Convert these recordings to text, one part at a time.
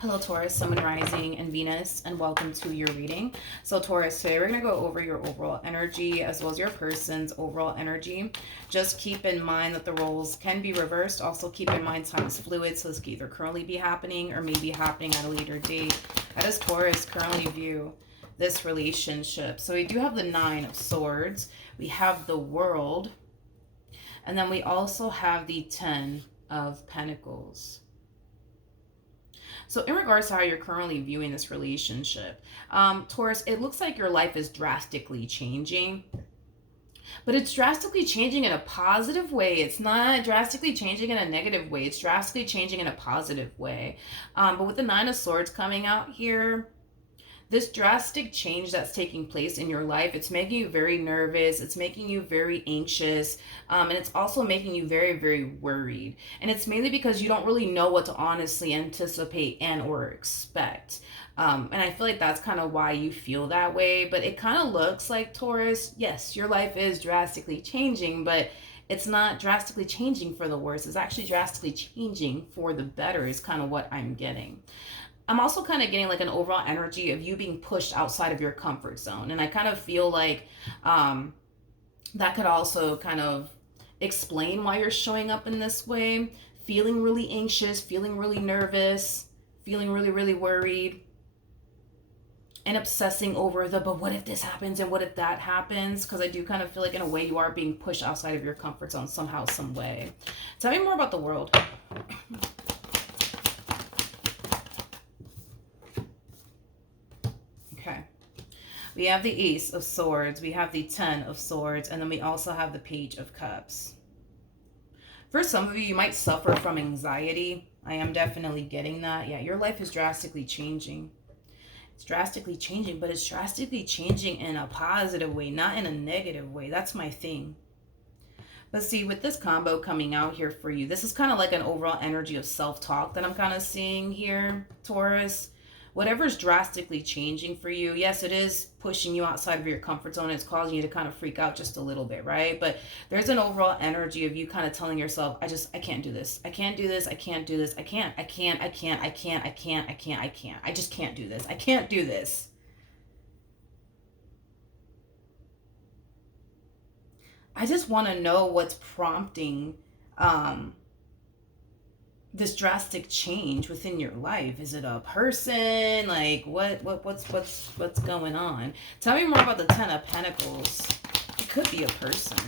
Hello Taurus, Sun, Moon, Rising, and Venus, and welcome to your reading. So Taurus, today we're going to go over your overall energy as well as your person's overall energy. Just keep in mind that the roles can be reversed. Also keep in mind time is fluid, so this could either currently be happening or may be happening at a later date. How does Taurus currently view this relationship? So we do have the Nine of Swords, we have the World, and then we also have the Ten of Pentacles. So in regards to how you're currently viewing this relationship, Taurus, it looks like your life is drastically changing. But it's drastically changing in a positive way. It's not drastically changing in a negative way. It's drastically changing in a positive way. But with the Nine of Swords coming out here, this drastic change that's taking place in your life, it's making you very nervous, it's making you very anxious, and it's also making you very, very worried. And it's mainly because you don't really know what to honestly anticipate and or expect. And I feel like that's kind of why you feel that way. But it kind of looks like, Taurus, yes, your life is drastically changing, but it's not drastically changing for the worse. It's actually drastically changing for the better is kind of what I'm getting. I'm also kind of getting like an overall energy of you being pushed outside of your comfort zone. And I kind of feel like that could also kind of explain why you're showing up in this way, feeling really anxious, feeling really nervous, feeling really, really worried, and obsessing over the, but what if this happens and what if that happens? Because I do kind of feel like in a way you are being pushed outside of your comfort zone somehow, some way. Tell me more about the World. Okay. We have the Ace of Swords, we have the Ten of Swords, and then we also have the Page of Cups. For some of you, you might suffer from anxiety. I am definitely getting that. Yeah, your life is drastically changing. It's drastically changing, but it's drastically changing in a positive way, not in a negative way. That's my thing. But see, with this combo coming out here for you, this is kind of like an overall energy of self-talk that I'm kind of seeing here, Taurus. Whatever's drastically changing for you, yes, it is pushing you outside of your comfort zone. It's causing you to kind of freak out just a little bit, right? But there's an overall energy of you kind of telling yourself, I can't do this. I can't do this. I can't do this. I can't. I just can't do this. I can't do this. I just want to know what's prompting this drastic change within your life. Is it a person? Like what's going on? Tell me more about the Ten of Pentacles. It could be a person.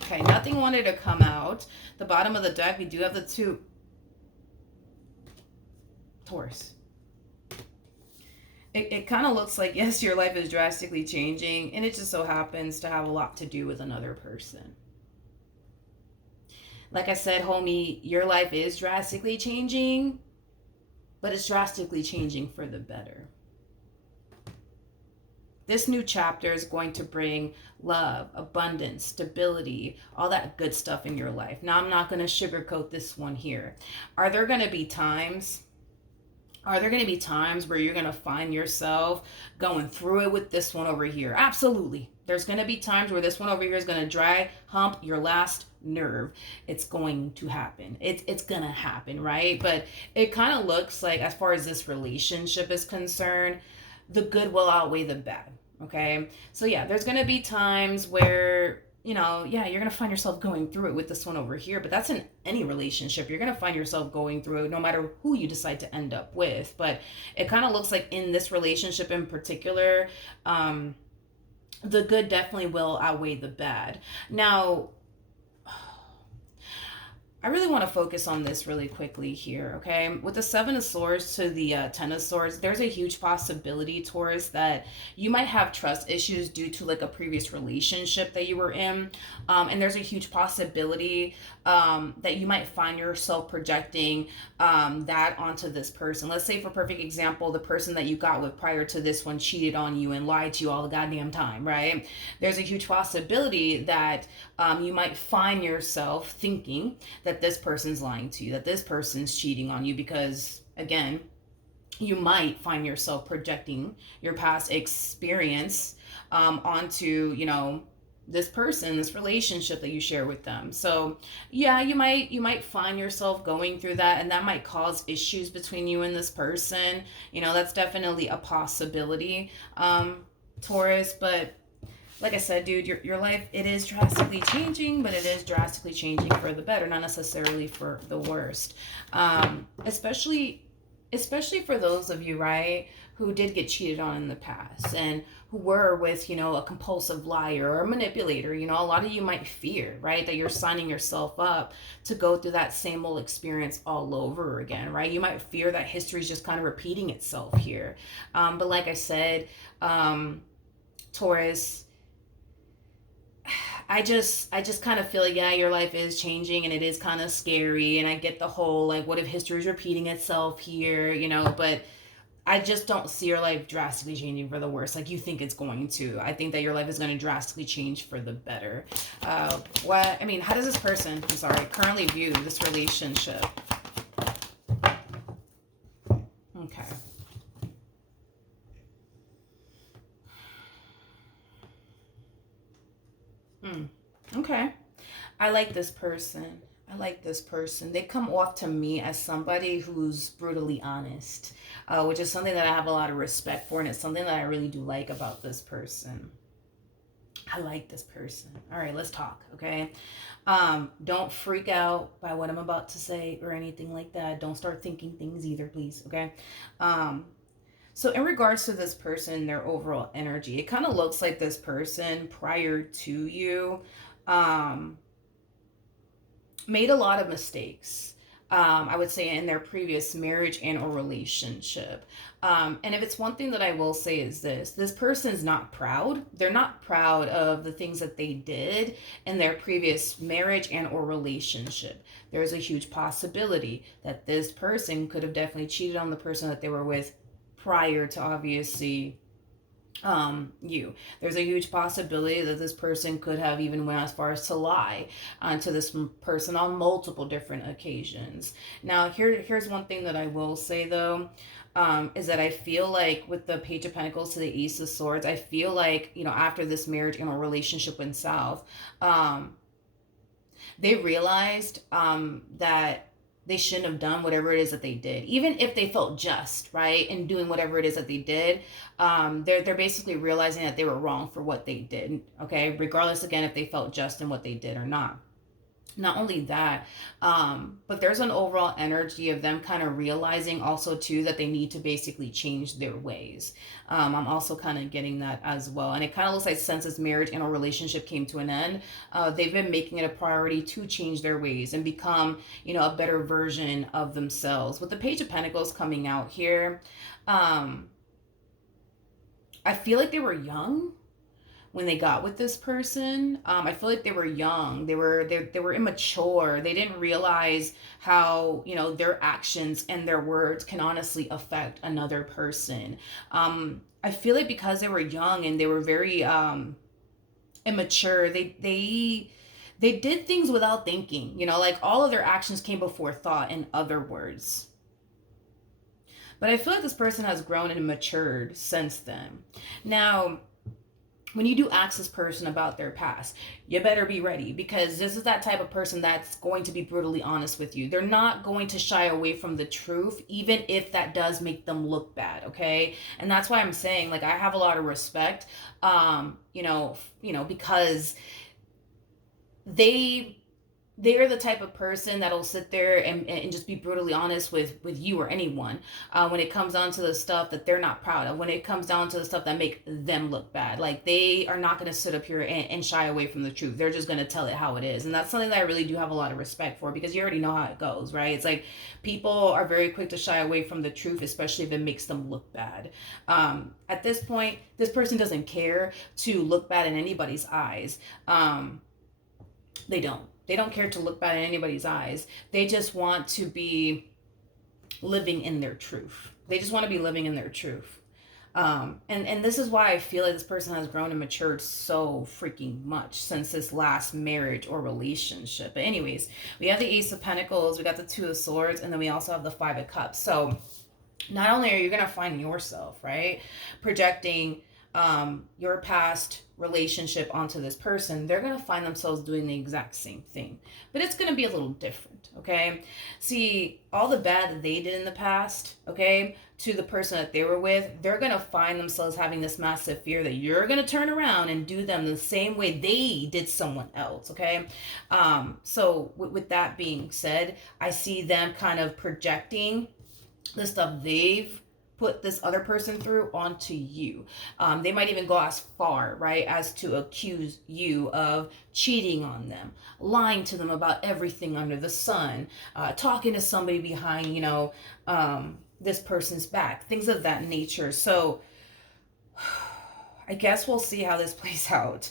Okay, nothing wanted to come out. The bottom of the deck, we do have the two. Taurus. It kind of looks like, yes, your life is drastically changing, and it just so happens to have a lot to do with another person. Like I said, homie, your life is drastically changing, but it's drastically changing for the better. This new chapter is going to bring love, abundance, stability, all that good stuff in your life. Now, I'm not going to sugarcoat this one here. Are there going to be times where you're going to find yourself going through it with this one over here? Absolutely. There's going to be times where this one over here is going to dry hump your last nerve. It's going to happen. It's going to happen, right? But it kind of looks like, as far as this relationship is concerned, the good will outweigh the bad, okay? So yeah, there's going to be times where, you know, yeah, you're going to find yourself going through it with this one over here, but that's in any relationship. You're going to find yourself going through it no matter who you decide to end up with. But it kind of looks like in this relationship in particular, the good definitely will outweigh the bad. Now, I really want to focus on this really quickly here, okay? With the Seven of Swords to the Ten of Swords, there's a huge possibility, Taurus, that you might have trust issues due to like a previous relationship that you were in. And there's a huge possibility that you might find yourself projecting that onto this person. Let's say, for perfect example, the person that you got with prior to this one cheated on you and lied to you all the goddamn time, right? There's a huge possibility that you might find yourself thinking that this person's lying to you, that this person's cheating on you, because again, you might find yourself projecting your past experience onto, you know, this person, this relationship that you share with them. So yeah, you might find yourself going through that, and that might cause issues between you and this person. That's definitely a possibility, Taurus. But like I said, dude, your life, it is drastically changing, but it is drastically changing for the better, not necessarily for the worst. Especially for those of you, right, who did get cheated on in the past, and who were with, a compulsive liar or a manipulator. A lot of you might fear, right, that you're signing yourself up to go through that same old experience all over again, right? You might fear that history is just kind of repeating itself here. But like I said, Taurus, I just kind of feel like, yeah, your life is changing and it is kind of scary, and I get the whole, like, what if history is repeating itself here, but I just don't see your life drastically changing for the worse like you think it's going to. I think that your life is going to drastically change for the better. How does this person, I'm sorry, currently view this relationship? Okay. Okay. I like this person. I like this person. They come off to me as somebody who's brutally honest, which is something that I have a lot of respect for, and it's something that I really do like about this person. I like this person. All right, let's talk, okay? Don't freak out by what I'm about to say or anything like that. Don't start thinking things either, please, okay? So in regards to this person, their overall energy, it kind of looks like this person prior to you made a lot of mistakes. I would say in their previous marriage and or relationship. And if it's one thing that I will say is this person's not proud. They're not proud of the things that they did in their previous marriage and or relationship. There's a huge possibility that this person could have definitely cheated on the person that they were with prior to, obviously, you. There's a huge possibility that this person could have even went as far as to lie to this person on multiple different occasions. Now, here's one thing that I will say, though, is that I feel like with the Page of Pentacles to the Ace of Swords, I feel like, after this marriage and a relationship went south, they realized that they shouldn't have done whatever it is that they did, even if they felt just, right, in doing whatever it is that they did. They're basically realizing that they were wrong for what they did, okay, regardless, again, if they felt just in what they did or not. Not only that, but there's an overall energy of them kind of realizing also too that they need to basically change their ways. I'm also kind of getting that as well, and it kind of looks like since this marriage and a relationship came to an end, they've been making it a priority to change their ways and become, a better version of themselves. With the Page of Pentacles coming out here, I feel like they were young when they got with this person. I feel like they were young. They were immature. They didn't realize how, their actions and their words can honestly affect another person. I feel like because they were young and they were very immature, they did things without thinking. Like all of their actions came before thought, in other words. But I feel like this person has grown and matured since then. Now, when you do ask this person about their past, you better be ready, because this is that type of person that's going to be brutally honest with you. They're not going to shy away from the truth, even if that does make them look bad, okay? And that's why I'm saying, like, I have a lot of respect, because they are the type of person that'll sit there and just be brutally honest with you or anyone when it comes down to the stuff that they're not proud of, when it comes down to the stuff that make them look bad. Like, they are not going to sit up here and shy away from the truth. They're just going to tell it how it is. And that's something that I really do have a lot of respect for, because you already know how it goes, right? It's like people are very quick to shy away from the truth, especially if it makes them look bad. At this point, this person doesn't care to look bad in anybody's eyes. They don't. They don't care to look bad in anybody's eyes. They just want to be living in their truth. They just want to be living in their truth. And this is why I feel like this person has grown and matured so freaking much since this last marriage or relationship. But anyways, we have the Ace of Pentacles, we got the Two of Swords, and then we also have the Five of Cups. So not only are you going to find yourself, right, projecting your past relationship onto this person, they're going to find themselves doing the exact same thing. But it's going to be a little different, okay? See, all the bad that they did in the past, okay, to the person that they were with, they're going to find themselves having this massive fear that you're going to turn around and do them the same way they did someone else, okay? So with that being said, I see them kind of projecting the stuff they've put this other person through onto you. They might even go as far, right, as to accuse you of cheating on them, lying to them about everything under the sun, talking to somebody behind, this person's back, things of that nature. So I guess we'll see how this plays out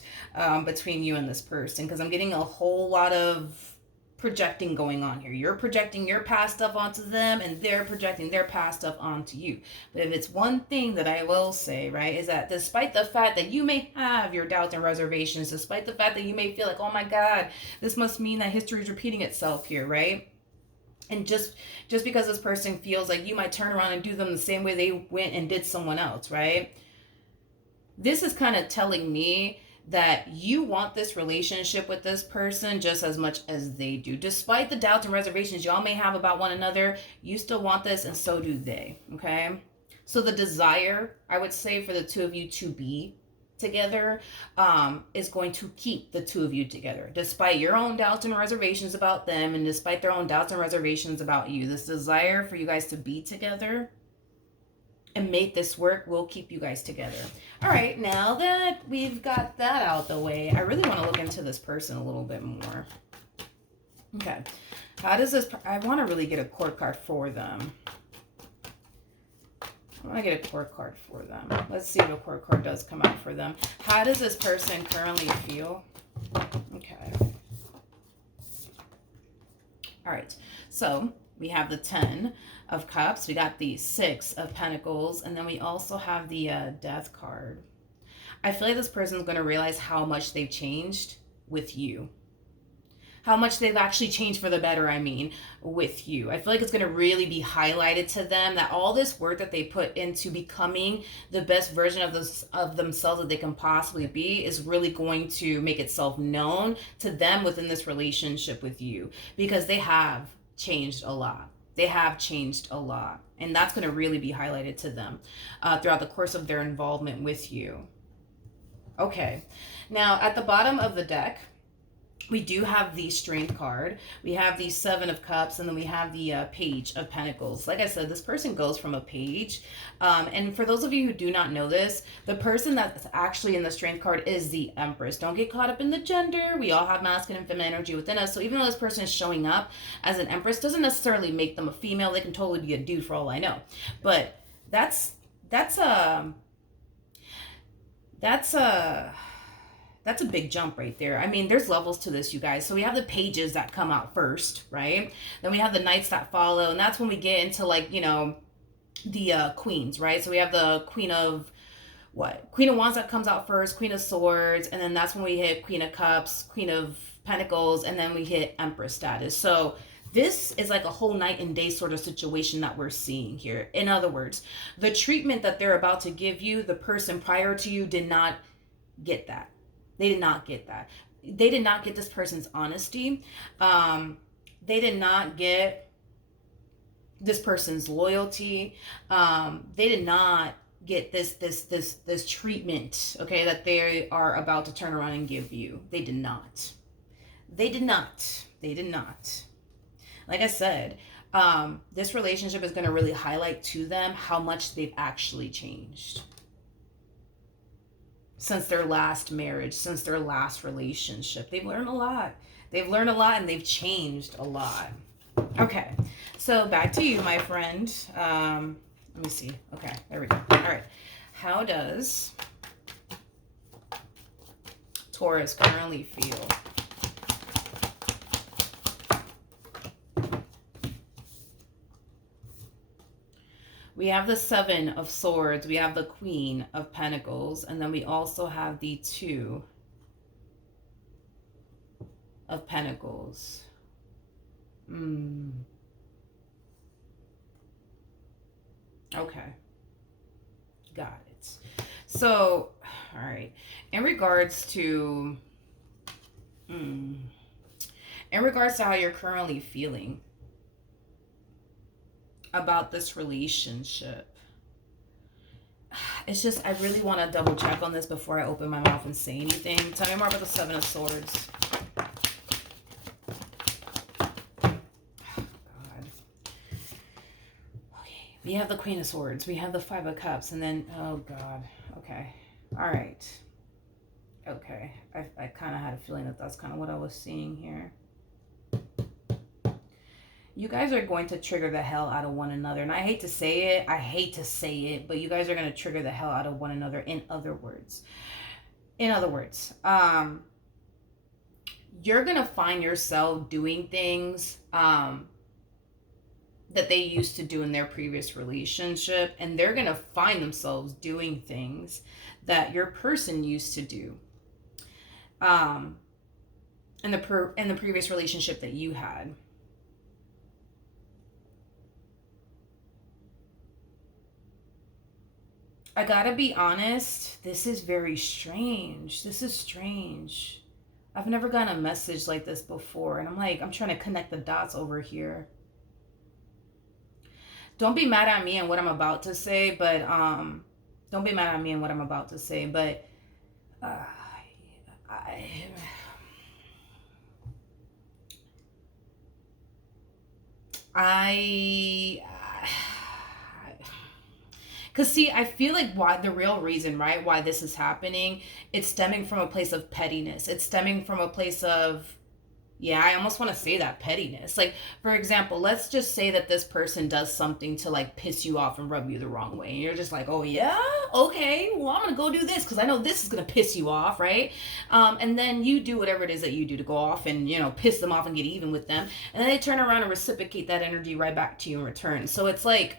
between you and this person, because I'm getting a whole lot of projecting going on here. You're projecting your past stuff onto them, and they're projecting their past stuff onto you. But if it's one thing that I will say, right, is that despite the fact that you may have your doubts and reservations, despite the fact that you may feel like, oh my God, this must mean that history is repeating itself here, right? And just because this person feels like you might turn around and do them the same way they went and did someone else, right? This is kind of telling me that you want this relationship with this person just as much as they do. Despite the doubts and reservations y'all may have about one another, you still want this, and so do they, okay? So the desire, I would say, for the two of you to be together is going to keep the two of you together. Despite your own doubts and reservations about them, and despite their own doubts and reservations about you, this desire for you guys to be together and make this work will keep you guys together. All right, now that we've got that out the way, I really want to look into this person a little bit more. Okay, how does this, I want to really get a court card for them. I want to get a court card for them. Let's see if a court card does come out for them. How does this person currently feel? Okay. All right, so we have the 10 of Cups, we got the 6 of Pentacles, and then we also have the Death card. I feel like this person is going to realize how much they've changed with you. How much they've actually changed for the better, I mean, with you. I feel like it's going to really be highlighted to them that all this work that they put into becoming the best version of themselves that they can possibly be is really going to make itself known to them within this relationship with you, because they have changed a lot. They have changed a lot. And that's going to really be highlighted to them throughout the course of their involvement with you. Okay. Now, at the bottom of the deck, we do have the Strength card. We have the 7 of Cups, and then we have the Page of Pentacles. Like I said, this person goes from a page. And for those of you who do not know this, the person that's actually in the Strength card is the Empress. Don't get caught up in the gender. We all have masculine and feminine energy within us. So even though this person is showing up as an Empress, doesn't necessarily make them a female. They can totally be a dude for all I know. But that's a big jump right there. I mean, there's levels to this, you guys. So we have the pages that come out first, right? Then we have the knights that follow, and that's when we get into, like, the queens, right? So we have the Queen of Wands that comes out first, Queen of Swords, and then that's when we hit Queen of Cups, Queen of Pentacles, and then we hit Empress status. So this is like a whole night and day sort of situation that we're seeing here. In other words, the treatment that they're about to give you, the person prior to you did not get that. They did not get that. They did not get this person's honesty. They did not get this person's loyalty. They did not get this treatment, okay, that they are about to turn around and give you. They did not. They did not. They did not. Like I said, this relationship is going to really highlight to them how much they've actually changed since their last marriage, since their last relationship. They've learned a lot. They've learned a lot, and they've changed a lot. Okay, so back to you, my friend. Let me see. Okay, there we go. All right. How does Taurus currently feel? We have the 7 of Swords, we have the Queen of Pentacles, and then we also have the 2 of Pentacles. Okay. Got it. So All right. In regards to, in regards to how you're currently feeling about this relationship, it's just, I really want to double check on this before I open my mouth and say anything. Tell me more about the Seven of Swords. We have the Queen of Swords. We have the Five of Cups. And then, oh, God. Okay. All right. Okay. I kind of had a feeling that that's kind of what I was seeing here. You guys are going to trigger the hell out of one another. And I hate to say it. I hate to say it. But you guys are going to trigger the hell out of one another. In other words, you're going to find yourself doing things that they used to do in their previous relationship, and they're going to find themselves doing things that your person used to do in the previous relationship that you had. I gotta be honest, this is very strange. This is strange. I've never gotten a message like this before, and I'm trying to connect the dots over here. Don't be mad at me and what I'm about to say, but don't be mad at me and what I'm about to say, but because see, I feel like why the real reason, right, why this is happening, it's stemming from a place of pettiness. It's stemming from a place of, yeah, I almost want to say that, pettiness. Like, for example, let's just say that this person does something to like piss you off and rub you the wrong way. And you're just like, oh yeah? Okay, well, I'm going to go do this because I know this is going to piss you off, right? And then you do whatever it is that you do to go off and, piss them off and get even with them. And then they turn around and reciprocate that energy right back to you in return. So it's like,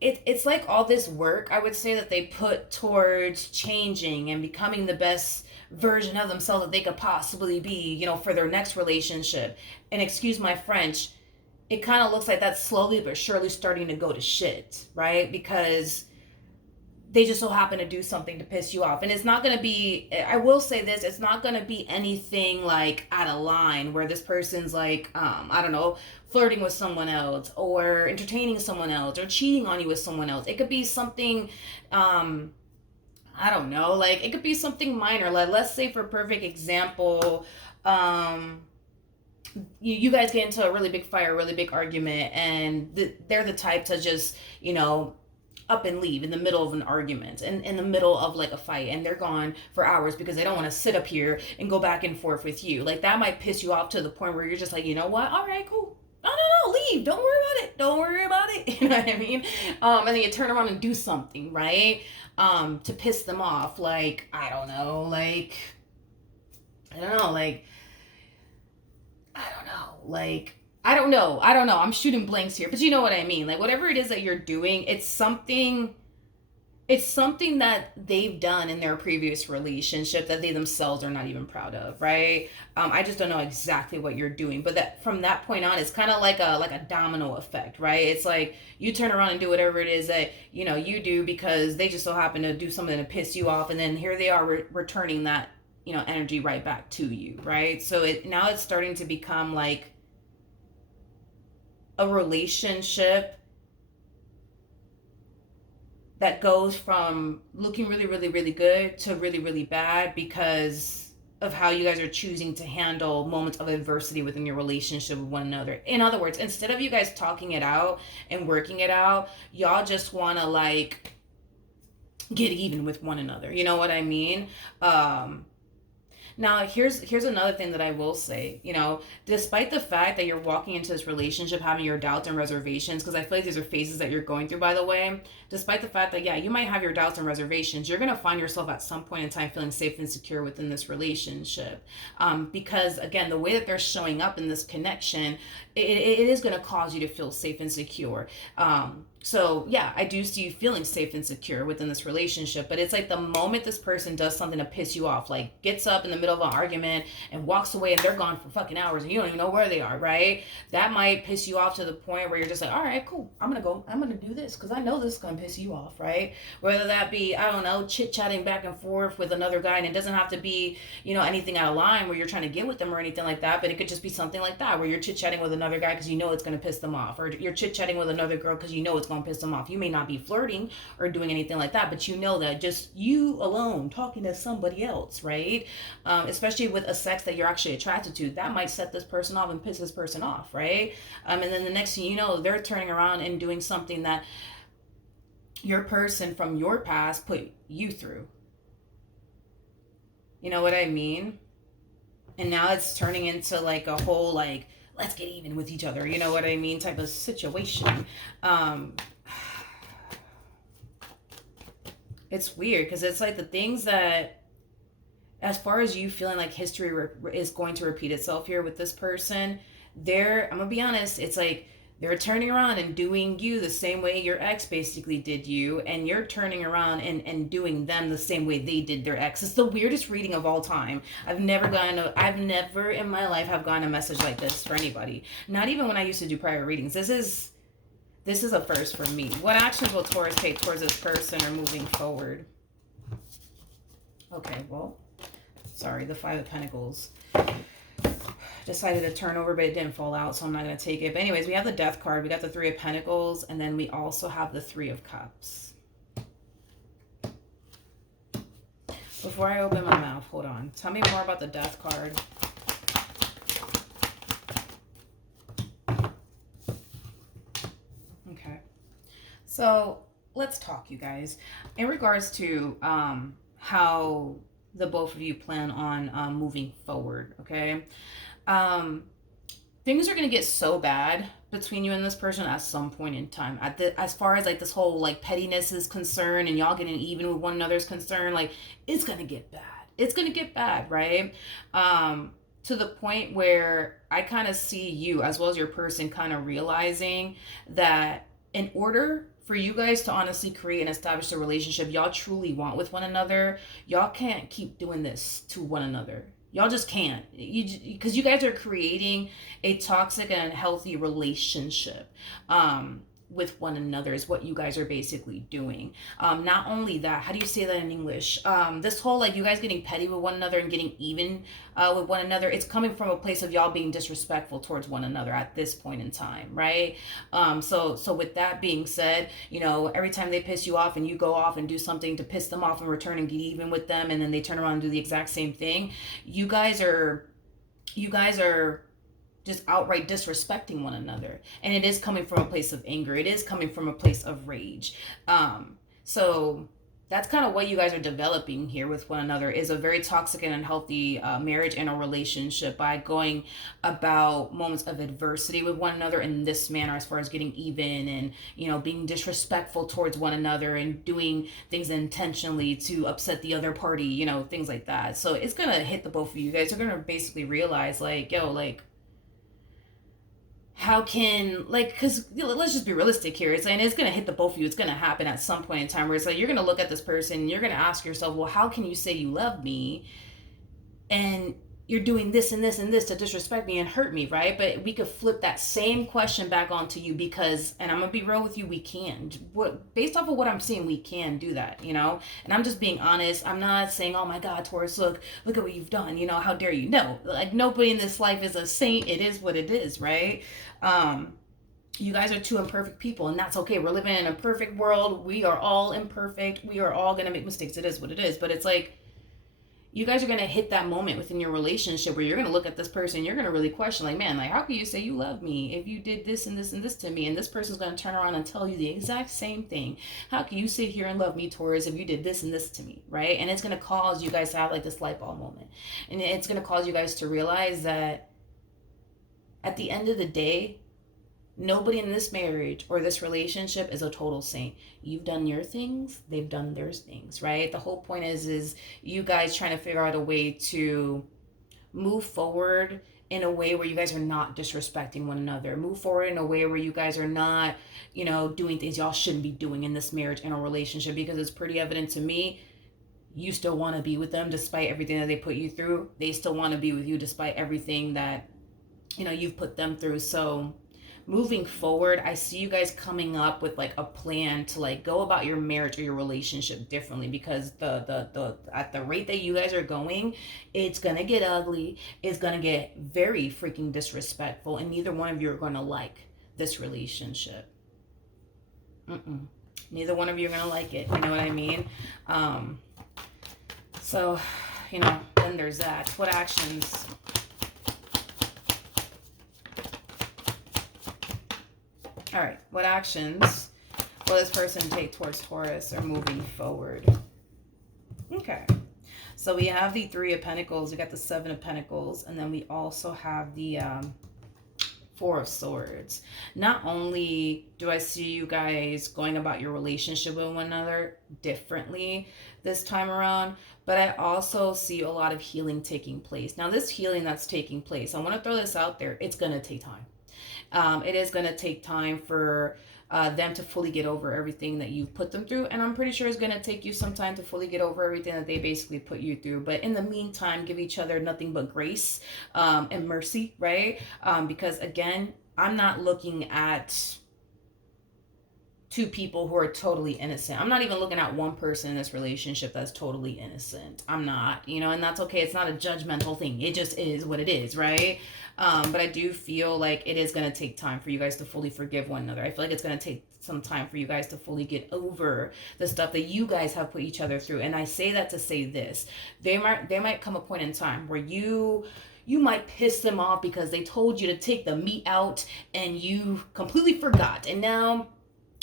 it's like all this work, I would say, that they put towards changing and becoming the best version of themselves that they could possibly be, for their next relationship. And excuse my French, it kind of looks like that's slowly but surely starting to go to shit, right? Because they just so happen to do something to piss you off. And it's not going to be, I will say this, it's not going to be anything like out of line where this person's like, I don't know, flirting with someone else or entertaining someone else or cheating on you with someone else. It could be something, I don't know, like it could be something minor. Like, let's say, for a perfect example, you guys get into a really big fight, a really big argument, and they're the type to just, up and leave in the middle of an argument and in the middle of like a fight, and they're gone for hours because they don't want to sit up here and go back and forth with you. Like, that might piss you off to the point where you're just like, you know what? All right, cool. No, leave. Don't worry about it. Don't worry about it. You know what I mean? And then you turn around and do something, right? To piss them off. Like, I don't know. Like, I don't know. I'm shooting blanks here, but you know what I mean? Like, whatever it is that you're doing, it's something that they've done in their previous relationship that they themselves are not even proud of, right? I just don't know exactly what you're doing, but that from that point on, it's kind of like a domino effect, right? It's like you turn around and do whatever it is that you do because they just so happen to do something to piss you off, and then here they are returning that energy right back to you, right? So now it's starting to become like a relationship that goes from looking really, really, really good to really, really bad because of how you guys are choosing to handle moments of adversity within your relationship with one another. In other words, instead of you guys talking it out and working it out, y'all just want to like get even with one another. You know what I mean? Now, here's another thing that I will say, despite the fact that you're walking into this relationship having your doubts and reservations, because I feel like these are phases that you're going through, by the way, despite the fact that, yeah, you might have your doubts and reservations, you're going to find yourself at some point in time feeling safe and secure within this relationship. Because, again, the way that they're showing up in this connection, it is going to cause you to feel safe and secure. So yeah, I do see you feeling safe and secure within this relationship, but it's like the moment this person does something to piss you off, like gets up in the middle of an argument and walks away and they're gone for fucking hours and you don't even know where they are, right? That might piss you off to the point where you're just like, all right, cool, I'm gonna go, I'm gonna do this because I know this is gonna piss you off, right? Whether that be, I don't know, chit chatting back and forth with another guy, and it doesn't have to be, anything out of line where you're trying to get with them or anything like that, but it could just be something like that where you're chit chatting with another guy because you know it's gonna piss them off, or you're chit chatting with another girl because you know it's gonna piss them off. You may not be flirting or doing anything like that, but you know that just you alone talking to somebody else, right? Especially with a sex that you're actually attracted to, that might set this person off and piss this person off, right? And then the next thing you know, they're turning around and doing something that your person from your past put you through. You know what I mean? And now it's turning into like a whole like let's get even with each other, you know what I mean, type of situation. um it's weird because it's like the things that, as far as you feeling like history is going to repeat itself here with this person, I'm gonna be honest, it's like they're turning around and doing you the same way your ex basically did you, and you're turning around and doing them the same way they did their ex. It's the weirdest reading of all time. I've never in my life have gotten a message like this for anybody. Not even when I used to do private readings. This is a first for me. What actions will Taurus take towards this person or moving forward? Okay, well, sorry, the Five of Pentacles decided to turn over, but it didn't fall out, so I'm not going to take it. But anyways, we have the Death card. We got the Three of Pentacles, and then we also have the Three of Cups. Before I open my mouth, hold on. Tell me more about the Death card. Okay. So let's talk, you guys. In regards to how the both of you plan on moving forward, okay? Things are going to get so bad between you and this person at some point in time. As far as like this whole like pettiness is concerned and y'all getting even with one another is concerned, like it's going to get bad. It's going to get bad, right? To the point where I kind of see you as well as your person kind of realizing that in order for you guys to honestly create and establish the relationship y'all truly want with one another, y'all can't keep doing this to one another. Y'all just can't. Because you guys are creating a toxic and unhealthy relationship. With one another is what you guys are basically doing. Not only that, how do you say that in English? This whole like you guys getting petty with one another and getting even with one another, it's coming from a place of y'all being disrespectful towards one another at this point in time, right? So with that being said, every time they piss you off and you go off and do something to piss them off in return and get even with them, and then they turn around and do the exact same thing, you guys are just outright disrespecting one another, and it is coming from a place of anger. It is coming from a place of rage. So that's kind of what you guys are developing here with one another, is a very toxic and unhealthy marriage and a relationship by going about moments of adversity with one another in this manner, as far as getting even and being disrespectful towards one another and doing things intentionally to upset the other party, things like that. So it's gonna hit the both of you guys. You're gonna basically realize like, yo, like, how can, like, because let's just be realistic here. It's going to hit the both of you. It's going to happen at some point in time where it's like you're going to look at this person and you're going to ask yourself, well, how can you say you love me and you're doing this and this and this to disrespect me and hurt me, right? But we could flip that same question back onto you, because, and I'm gonna be real with you, we can. Based off of what I'm seeing, we can do that, And I'm just being honest. I'm not saying, oh my God, Taurus, look at what you've done, how dare you? No, like nobody in this life is a saint. It is what it is, right? You guys are two imperfect people, and that's okay. We're living in a perfect world. We are all imperfect. We are all gonna make mistakes. It is what it is. But it's like, you guys are going to hit that moment within your relationship where you're going to look at this person, you're going to really question, like, man, like, how can you say you love me if you did this and this and this to me? And this person's going to turn around and tell you the exact same thing. How can you sit here and love me, Taurus, if you did this and this to me, right? And it's going to cause you guys to have like this light bulb moment. And it's going to cause you guys to realize that at the end of the day, nobody in this marriage or this relationship is a total saint. You've done your things, they've done their things, right? The whole point is you guys trying to figure out a way to move forward in a way where you guys are not disrespecting one another. Move forward in a way where you guys are not, doing things y'all shouldn't be doing in this marriage and a relationship, because it's pretty evident to me you still want to be with them despite everything that they put you through. They still want to be with you despite everything that, you've put them through. So moving forward, I see you guys coming up with like a plan to like go about your marriage or your relationship differently, because the at the rate that you guys are going, it's gonna get ugly. It's gonna get very freaking disrespectful, and neither one of you are gonna like this relationship. Neither one of you are gonna like it. You know what I mean? So, then there's that. What actions? All right, what actions will this person take towards Taurus or moving forward? Okay, so we have the Three of Pentacles, we got the Seven of Pentacles, and then we also have the Four of Swords. Not only do I see you guys going about your relationship with one another differently this time around, but I also see a lot of healing taking place. Now, this healing that's taking place, I want to throw this out there, it's going to take time. It is going to take time for them to fully get over everything that you've put them through. And I'm pretty sure it's going to take you some time to fully get over everything that they basically put you through. But in the meantime, give each other nothing but grace and mercy, right? Because again, I'm not looking at two people who are totally innocent. I'm not even looking at one person in this relationship that's totally innocent. I'm not, and that's okay. It's not a judgmental thing. It just is what it is, right? But I do feel like it is going to take time for you guys to fully forgive one another. I feel like it's going to take some time for you guys to fully get over the stuff that you guys have put each other through. And I say that to say this. There might come a point in time where you might piss them off because they told you to take the meat out and you completely forgot. And now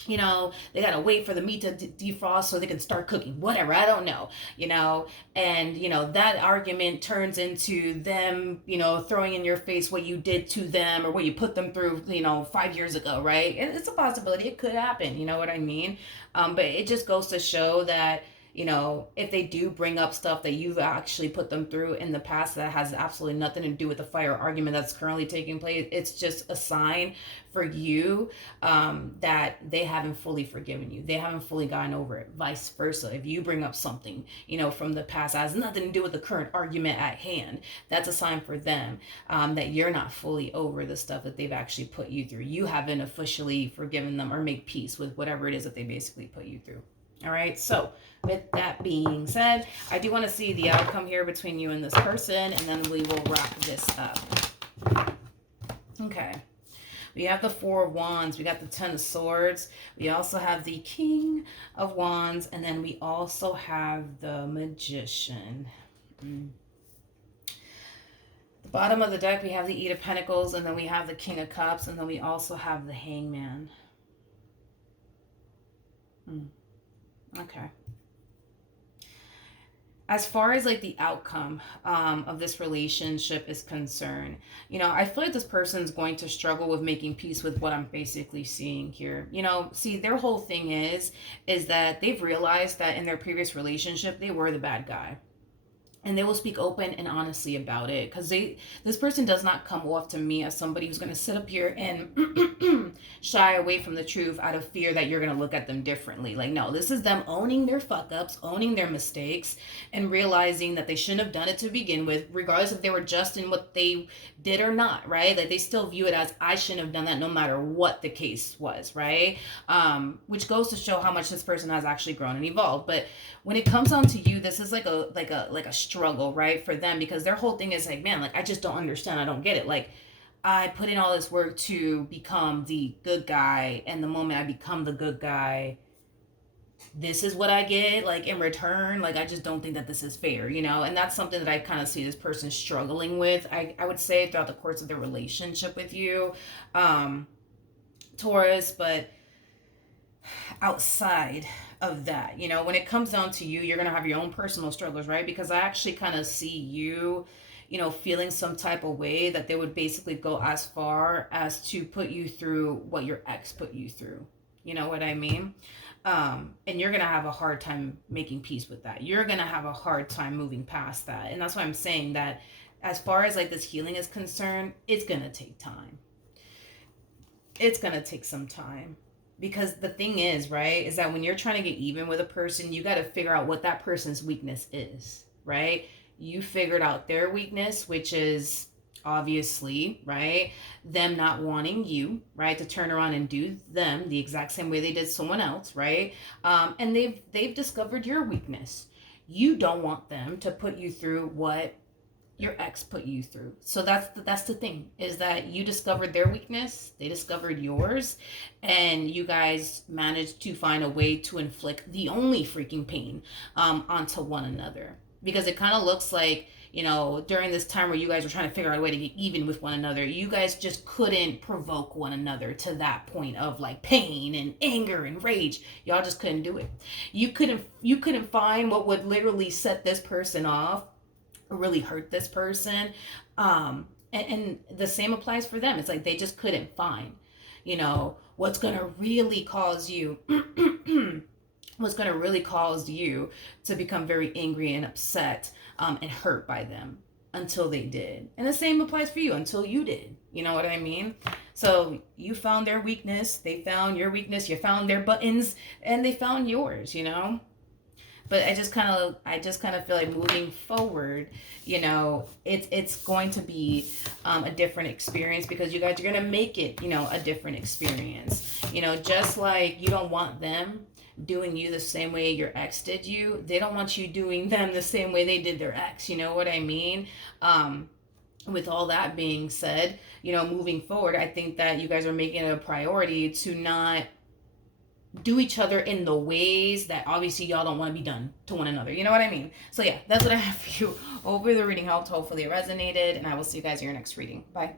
they gotta wait for the meat to defrost so they can start cooking, whatever, I don't know, and that argument turns into them, throwing in your face what you did to them or what you put them through, 5 years ago, right? And it's a possibility, it could happen, you know what I mean? But it just goes to show that, if they do bring up stuff that you've actually put them through in the past that has absolutely nothing to do with the fire argument that's currently taking place, it's just a sign for you that they haven't fully forgiven you. They haven't fully gotten over it. Vice versa. If you bring up something, from the past that has nothing to do with the current argument at hand, that's a sign for them that you're not fully over the stuff that they've actually put you through. You haven't officially forgiven them or made peace with whatever it is that they basically put you through. All right, so with that being said, I do want to see the outcome here between you and this person, and then we will wrap this up. Okay, we have the Four of Wands, we got the Ten of Swords, we also have the King of Wands, and then we also have the Magician. The bottom of the deck, we have the Eight of Pentacles, and then we have the King of Cups, and then we also have the Hangman. Okay. As far as like the outcome of this relationship is concerned, I feel like this person's going to struggle with making peace with what I'm basically seeing here. See, their whole thing is that they've realized that in their previous relationship, they were the bad guy. And they will speak open and honestly about it, because this person does not come off to me as somebody who's going to sit up here and shy away from the truth out of fear that you're going to look at them differently. Like, no, this is them owning their fuck ups, owning their mistakes, and realizing that they shouldn't have done it to begin with, regardless if they were just in what they did or not, right? Like, they still view it as, I shouldn't have done that no matter what the case was, right? Which goes to show how much this person has actually grown and evolved. But when it comes on to you, this is like a struggle, right, for them, because their whole thing is like, man, like, I just don't understand, I don't get it. Like, I put in all this work to become the good guy, and the moment I become the good guy, this is what I get, like, in return. Like, I just don't think that this is fair, and that's something that I kind of see this person struggling with, I would say, throughout the course of their relationship with you, Taurus. But outside of that, when it comes down to you, you're going to have your own personal struggles, right? Because I actually kind of see you, feeling some type of way that they would basically go as far as to put you through what your ex put you through. You know what I mean? And you're going to have a hard time making peace with that. You're going to have a hard time moving past that. And that's why I'm saying that as far as like this healing is concerned, it's gonna take time. It's gonna take some time. Because the thing is, right, is that when you're trying to get even with a person, you got to figure out what that person's weakness is, right? You figured out their weakness, which is obviously, right, them not wanting you, right, to turn around and do them the exact same way they did someone else, right? And they've discovered your weakness. You don't want them to put you through what your ex put you through. So that's the thing, is that you discovered their weakness, they discovered yours, and you guys managed to find a way to inflict the only freaking pain onto one another. Because it kind of looks like, you know, during this time where you guys were trying to figure out a way to get even with one another, you guys just couldn't provoke one another to that point of like pain and anger and rage. Y'all just couldn't do it. You couldn't find what would literally set this person off, really hurt this person. And the same applies for them. It's like they just couldn't find, you know, what's gonna really cause you what's gonna really cause you to become very angry and upset, and hurt by them, until they did. And the same applies for you, until you did. You know what I mean? So you found their weakness, they found your weakness, you found their buttons, and they found yours, you know? But I just kind of feel like moving forward, you know, it's going to be a different experience, because you guys are going to make it, you know, a different experience. You know, just like you don't want them doing you the same way your ex did you, they don't want you doing them the same way they did their ex. You know what I mean? With all that being said, you know, moving forward, I think that you guys are making it a priority to not do each other in the ways that obviously y'all don't want to be done to one another. You know what I mean? So yeah, that's what I have for you over the reading. Helped. Hopefully it resonated, and I will see you guys in your next reading. Bye.